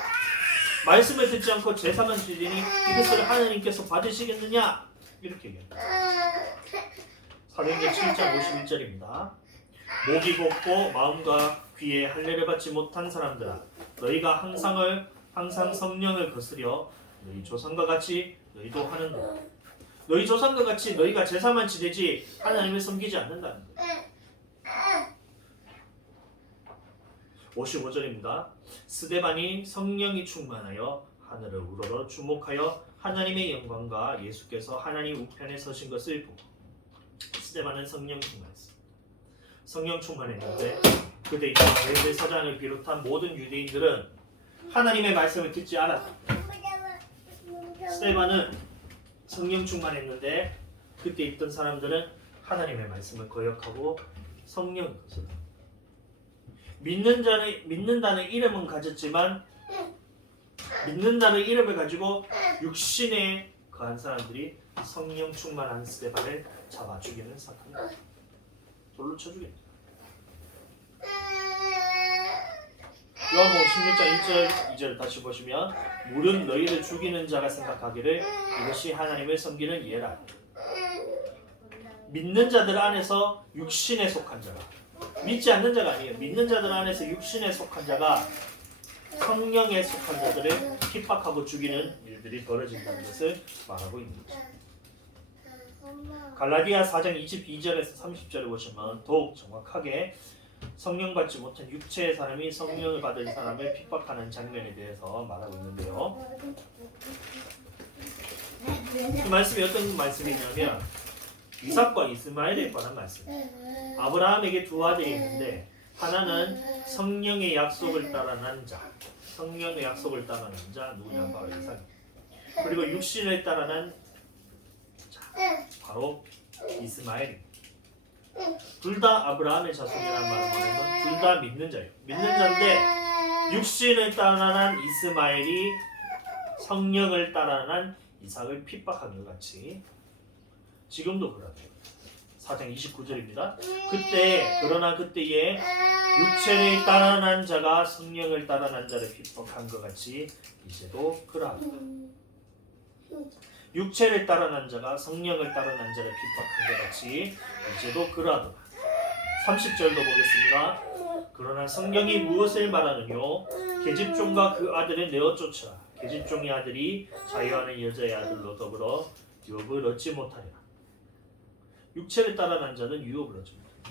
말씀을 듣지 않고 제사만 드리니 이것을 하나님께서 받으시겠느냐? 이렇게 얘기합니다. 사도행전 7장 51절입니다. 목이 곱고 마음과 귀에 할례를 받지 못한 사람들아, 너희가 항상 성령을 거스려 너희 조상과 같이 너희도 하는도다. 너희 조상과 같이 너희가 제사만 지내지 하나님을 섬기지 않는다는 거예요. 55절입니다. 스데반이 성령이 충만하여 하늘을 우러러 주목하여 하나님의 영광과 예수께서 하나님 우편에 서신 것을 보고. 스데반은 성령 충만했습니다. 성령 충만했는데 그때 있던 베드레 서장을 비롯한 모든 유대인들은 하나님의 말씀을 듣지 않았다. 스데반은 성령 충만했는데 그때 있던 사람들은 하나님의 말씀을 거역하고 성령을 거스렀다. 믿는다는 이름은 가졌지만 믿는다는 이름을 가지고 육신에 거한 사람들이 성령 충만한 스데반을 잡아 죽이는 사건입니다. 돌로 쳐 죽였다. 요한복음 16장 1절 2절 다시 보시면 물은 너희를 죽이는 자가 생각하기를 이것이 하나님을 섬기는 예라. 믿는 자들 안에서 육신에 속한 자가, 믿지 않는 자가 아니에요. 믿는 자들 안에서 육신에 속한 자가 성령에 속한 자들을 핍박하고 죽이는 일들이 벌어진다는 것을 말하고 있는 거죠. 갈라디아 4장 22절에서 30절을 보시면 더욱 정확하게 성령 받지 못한 육체의 사람이 성령을 받을 사람을 핍박하는 장면에 대해서 말하고 있는데요. 이 말씀이 어떤 말씀이냐면 이삭과 이스마엘에 관한 말씀입니다. 아브라함에게 두 아들이 있는데 하나는 성령의 약속을 따라 난 자, 성령의 약속을 따라 난 자 누구냐 바로 이삭입니다. 그리고 육신을 따라 난 자, 바로 이스마엘입니다. 둘 다 아브라함의 자손이라는 말을 하면 둘 다 믿는 자예요. 믿는 자인데 육신을 따라 난 이스마엘이 성령을 따라 난 이삭을 핍박한 것 같이 지금도 그렇대요. 4장 29절입니다. 그러나 그때에 육체를 따라 난 자가 성령을 따라 난 자를 핍박한 것 같이 이제도 그러하다. 육체를 따라 난 자가 성령을 따라 난 자를 핍박한 것 같이 이제도 그러하다. 30절도 보겠습니다. 그러나 성경이 무엇을 말하느뇨? 계집종과 그 아들을 내어 쫓으라. 계집종의 아들이 자유하는 여자의 아들로 더불어 유업을 얻지 못하리라. 육체를 따라 난 자는 유업을 얻지 못한다.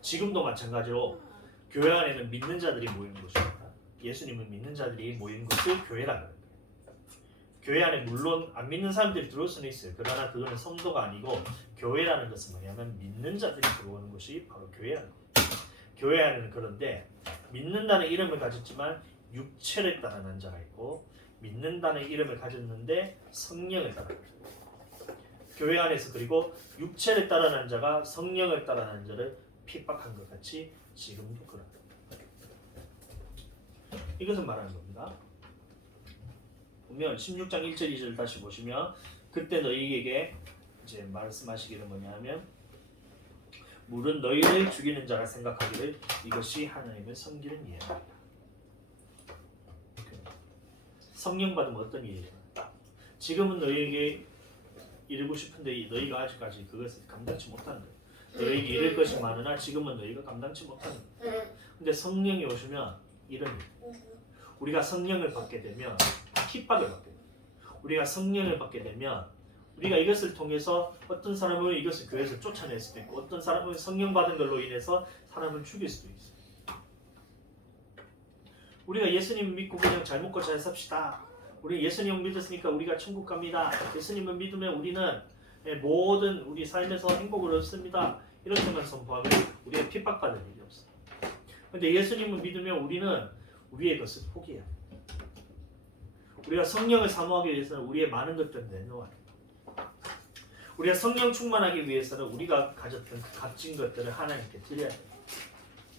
지금도 마찬가지로 교회 안에는 믿는 자들이 모이는 곳입니다. 예수님은 믿는 자들이 모이는 곳을 교회라고 합니다. 교회 안에 물론 안 믿는 사람들이 들어올 수는 있어요. 그러나 그거는 성도가 아니고 교회라는 것은 뭐냐면 믿는 자들이 들어오는 곳이 바로 교회라는 거예요. 교회 안에는 그런데 믿는다는 이름을 가졌지만 육체를 따라 난 자가 있고 믿는다는 이름을 가졌는데 성령을 따라 난 자가 있어요. 교회 안에서 그리고 육체를 따라 난 자가 성령을 따라 난 자를 핍박한 것 같이 지금도 그렇다. 이것은 말하는 겁니다. 보면 16장 1절 2절 다시 보시면 그때 너희에게 이제 말씀하시기를 뭐냐면 물은 너희를 죽이는 자가 생각하기를 이것이 하나님을 섬기는 예라. 성령 받으면 어떤 일이에요? 지금은 너희에게 이루고 싶은데 너희가 아직까지 그것을 감당치 못하는 거예요. 너희에게 이룰 것이 많으나 지금은 너희가 감당치 못하는 거예요. 근데 성령이 오시면 이런 일. 우리가 성령을 받게 되면 핍박을 받게 돼요. 우리가 성령을 받게 되면 우리가 이것을 통해서 어떤 사람은 이것을 교회에서 쫓아낼 수도 있고 어떤 사람은 성령 받은 걸로 인해서 사람을 죽일 수도 있어요. 우리가 예수님 믿고 그냥 잘 먹고 잘 삽시다. 우리 예수님 믿었으니까 우리가 천국 갑니다. 예수님을 믿으면 우리는 모든 우리 삶에서 행복을 얻습니다. 이렇게만 선포하면 우리가 핍박받을 일이 없어요. 그런데 예수님을 믿으면 우리는 우리의 것을 포기해요. 우리가 성령을 사모하기 위해서는 우리의 많은 것들을 내놓아야 돼요. 우리가 성령 충만하기 위해서는 우리가 가졌던 그 값진 것들을 하나님께 드려야 돼요.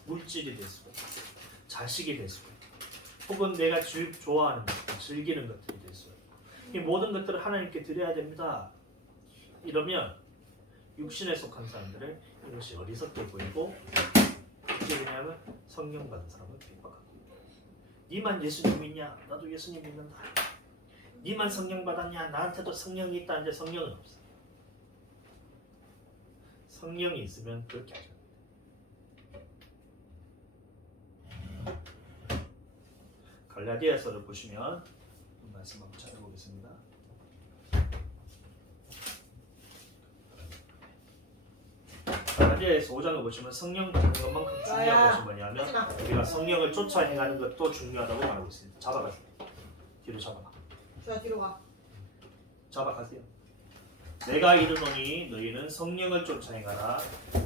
물질이 될 수가 있고 자식이 될 수가 있고 혹은 내가 좋아하는 것들, 즐기는 것들이 될 수가 있고 이 모든 것들을 하나님께 드려야 됩니다. 이러면 육신에 속한 사람들은 이것이 어리석게 보이고 어떻게 되냐면 성령 받은 사람을 핍박하고 니만 예수님 믿냐? 나도 예수님 믿는다. 니만 성령 받았냐? 나한테도 성령이 있다는데 성령은 없어. 성령이 있으면 그렇게 하죠. 갈라디아서를 보시면 말씀 한번 찾아보겠습니다. 갈라디아에서 5장을 보시면 성령 받는 것만큼 중요한 것이 뭐냐면 우리가 성령을 쫓아 행하는 것도 중요하다고 말하고 있습니다. 잡아가세요. 뒤로 잡아가. 주야 뒤로 가. 잡아가세요. 내가 이르노니 너희는 성령을 쫓아 행하라.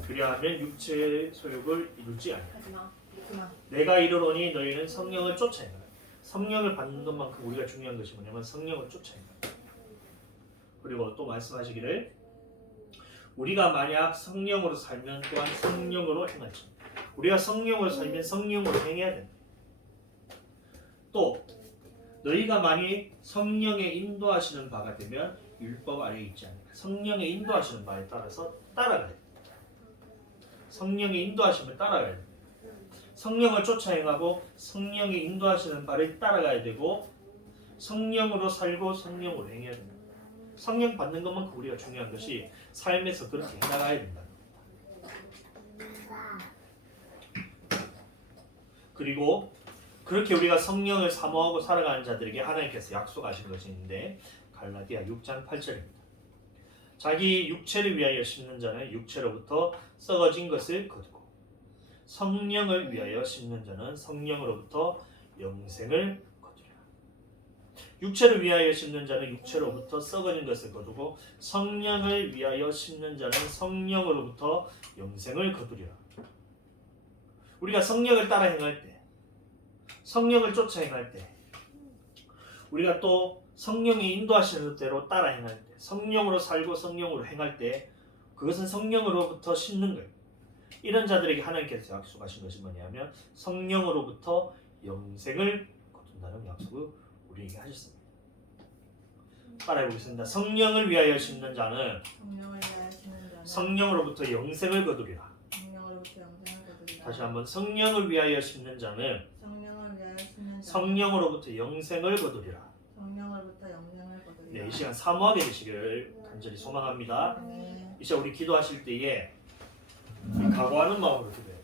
그리하면 육체의 소욕을 이루지 아니하라. 하지마. 그만. 내가 이르노니 너희는 성령을 쫓아 행하라. 성령을 받는 것만큼 우리가 중요한 것이 뭐냐면 성령을 쫓아 행하라. 그리고 또 말씀하시기를 우리가 만약 성령으로 살면 또한 성령으로 행하지. 우리가 성령으로 살면 성령으로 행해야 된다. 또 너희가 만약 성령의 인도하시는 바가 되면 율법 아래에 있지 않을까. 성령의 인도하시는 바에 따라서 따라가야 돼. 성령의 인도하심을 따라가야 돼. 성령을 쫓아 행하고 성령이 인도하시는 바를 따라가야 되고 성령으로 살고 성령으로 행해야 된다. 성령 받는 것만큼 우리가 중요한 것이 삶에서 그렇게 해나가야 된다. 그리고 그렇게 우리가 성령을 사모하고 살아가는 자들에게 하나님께서 약속하신 것이 있는데 갈라디아 6장 8절입니다. 자기 육체를 위하여 심는 자는 육체로부터 썩어진 것을 거두고 성령을 위하여 심는 자는 성령으로부터 영생을 거두리라. 육체를 위하여 심는 자는 육체로부터 썩어진 것을 거두고 성령을 위하여 심는 자는 성령으로부터 영생을 거두리라. 우리가 성령을 따라 행할 때, 성령을 쫓아 행할 때, 우리가 또 성령이 인도하시는 대로 따라 행할 때, 성령으로 살고 성령으로 행할 때 그것은 성령으로부터 심는 거예요. 이런 자들에게 하나님께서 약속하신 것이 뭐냐면 성령으로부터 영생을 거둔다는 약속을 우리에게 하셨습니다. 따라해보겠습니다. 성령을 위하여 심는 자는 성령을 위하여 심는 자는 성령으로부터 영생을 거두리라. 성령으로부터 영생을 거두리라. 다시 한번 성령을 위하여 심는 자는 성령을 위하여 심는 자는 성령으로부터 영생을 거두리라. 성령으로부터 영생을 거두리라. 네, 이 시간 사모하게 되시기를 간절히 소망합니다. 네. 이 시간 우리 기도하실 때에 각오하는 마음으로 기도해요.